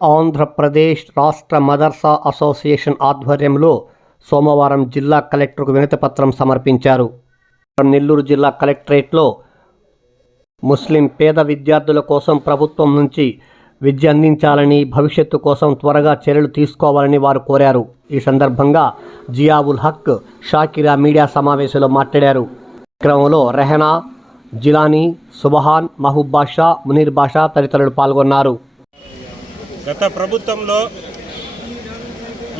ఆంధ్రప్రదేశ్ రాష్ట్ర మదర్సా అసోసియేషన్ ఆధ్వర్యంలో సోమవారం జిల్లా కలెక్టర్కు వినతిపత్రం సమర్పించారు. నెల్లూరు జిల్లా కలెక్టరేట్లో ముస్లిం పేద విద్యార్థుల కోసం ప్రభుత్వం నుంచి విద్య అందించాలని భవిష్యత్తు కోసం త్వరగా చర్యలు తీసుకోవాలని వారు కోరారు. ఈ సందర్భంగా జియావుల్ హక్ షాకిరా మీడియా సమావేశంలో మాట్లాడారు. క్రమంలో రెహనా జిలానీ సుబహాన్ మహబూబ్ బాషా మునీర్ బాషా తదితరులు పాల్గొన్నారు. గత ప్రభుత్వంలో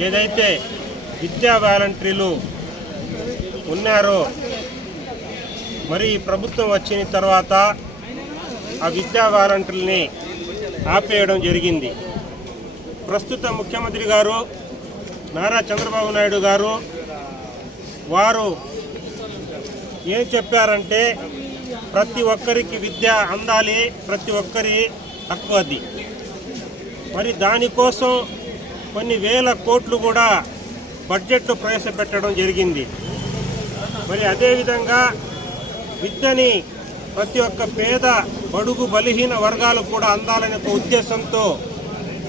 ఏదైతే విద్యా వాలంటీర్లు ఉన్నారో మరి ఈ ప్రభుత్వం వచ్చిన తర్వాత ఆ విద్యా వాలంటీర్ని ఆపేయడం జరిగింది. ప్రస్తుత ముఖ్యమంత్రి గారు నారా చంద్రబాబు నాయుడు గారు వారు ఏం చెప్పారంటే ప్రతి ఒక్కరికి విద్య అందాలి ప్రతి ఒక్కరి హక్కు అది. మరి దానికోసం కొన్ని వేల కోట్లు కూడా బడ్జెట్లో ప్రవేశపెట్టడం జరిగింది. మరి అదేవిధంగా విద్యని ప్రతి ఒక్క పేద బడుగు బలహీన వర్గాలు కూడా అందాలనే ఒక ఉద్దేశంతో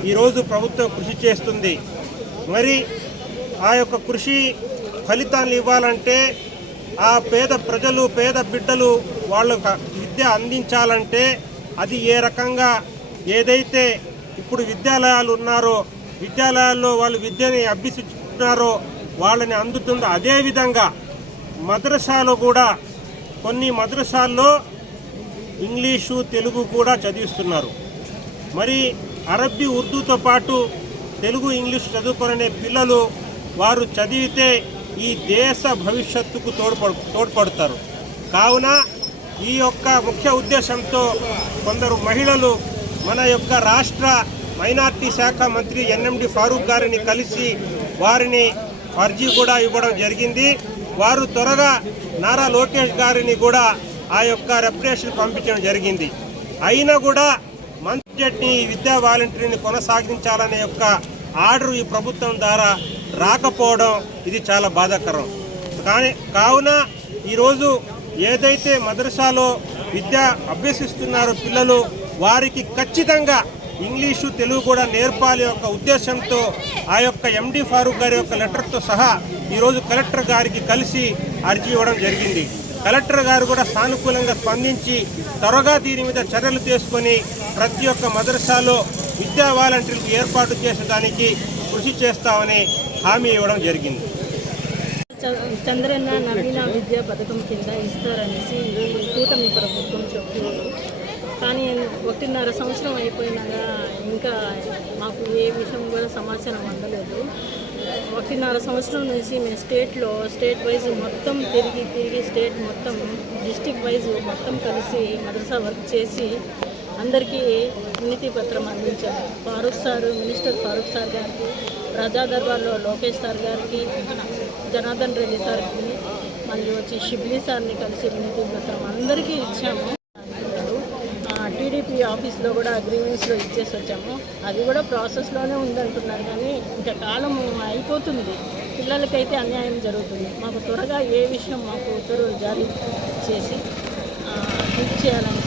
ఈరోజు ప్రభుత్వం కృషి చేస్తుంది. మరి ఆ యొక్క కృషి ఫలితాన్ని ఇవ్వాలంటే ఆ పేద ప్రజలు పేద బిడ్డలు వాళ్ళకు విద్య అందించాలంటే అది ఏ రకంగా ఏదైతే ఇప్పుడు విద్యాలయాలు ఉన్నారో విద్యాలయాల్లో వాళ్ళు విద్యని అభ్యసిస్తున్నారో వాళ్ళని అందుతుందో అదేవిధంగా మద్రసాలో కూడా కొన్ని మద్రసాల్లో ఇంగ్లీషు తెలుగు కూడా చదివిస్తున్నారు. మరి అరబ్బీ ఉర్దూతో పాటు తెలుగు ఇంగ్లీష్ చదువుకునే పిల్లలు వారు చదివితే ఈ దేశ భవిష్యత్తుకు తోడ్పడు తోడ్పడతారు. కావున ఈ యొక్క ముఖ్య ఉద్దేశంతో కొందరు మహిళలు మన యొక్క రాష్ట్ర మైనార్టీ శాఖ మంత్రి ఎన్ఎండి ఫారూక్ గారిని కలిసి వారిని అర్జీ కూడా ఇవ్వడం జరిగింది. వారు త్వరగా నారా లోకేష్ గారిని కూడా ఆ యొక్క రెప్యుటేషన్ పంపించడం జరిగింది. అయినా కూడా మంత్రిని విద్యా వాలంటీర్ని కొనసాగించాలనే యొక్క ఆర్డర్ ఈ ప్రభుత్వం ద్వారా రాకపోవడం ఇది చాలా బాధాకరం. కానీ కావున ఈరోజు ఏదైతే మదర్సాలో విద్య అభ్యసిస్తున్నారో పిల్లలు వారికి ఖచ్చితంగా ఇంగ్లీషు తెలుగు కూడా నేర్పాలి యొక్క ఉద్దేశంతో ఆ యొక్క ఎండి ఫారూక్ గారి యొక్క లెటర్తో సహా ఈరోజు కలెక్టర్ గారికి కలిసి అర్జీ ఇవ్వడం జరిగింది. కలెక్టర్ గారు కూడా సానుకూలంగా స్పందించి త్వరగా దీని మీద చర్యలు తీసుకొని ప్రతి ఒక్క మదరసాలో విద్యా వాలంటీర్లకు ఏర్పాటు చేసేదానికి కృషి చేస్తామని హామీ ఇవ్వడం జరిగింది. చంద్రన్న నవీన విద్యా పథకం కింద ఇస్తారనేసి కూటమి ప్రభుత్వం చెప్తున్నారు ఒకటిన్నర సంవత్సరం అయిపోయినాగా ఇంకా మాకు ఏ విషయం కూడా సమాచారం అందలేదు. ఒకటిన్నర సంవత్సరం నుంచి మేము స్టేట్లో స్టేట్ వైజ్ మొత్తం తిరిగి తిరిగి స్టేట్ మొత్తం డిస్టిక్ వైజ్ మొత్తం కలిసి మదర్సా వర్క్ చేసి అందరికీ వినతి పత్రం అందించాము Farooq sir minister Farooq sir గారికి ప్రజా దర్బార్లో లోకేష్ సార్ గారికి జనార్దన్ రెడ్డి సార్కి మళ్ళీ వచ్చి షిబ్లీ సార్ని కలిసి వినతి పత్రం అందరికీ ఇచ్చాము. ఆఫీస్లో కూడా అగ్రిమెంట్స్లో ఇచ్చేసి వచ్చాము. అది కూడా ప్రాసెస్లోనే ఉందంటున్నారు కానీ ఇంకా కాలం అయిపోతుంది. పిల్లలకైతే అన్యాయం జరుగుతుంది. మాకు త్వరగా ఏ విషయం మాకు ఉత్తర్వులు జారీ చేసి ఆ, చేయాలని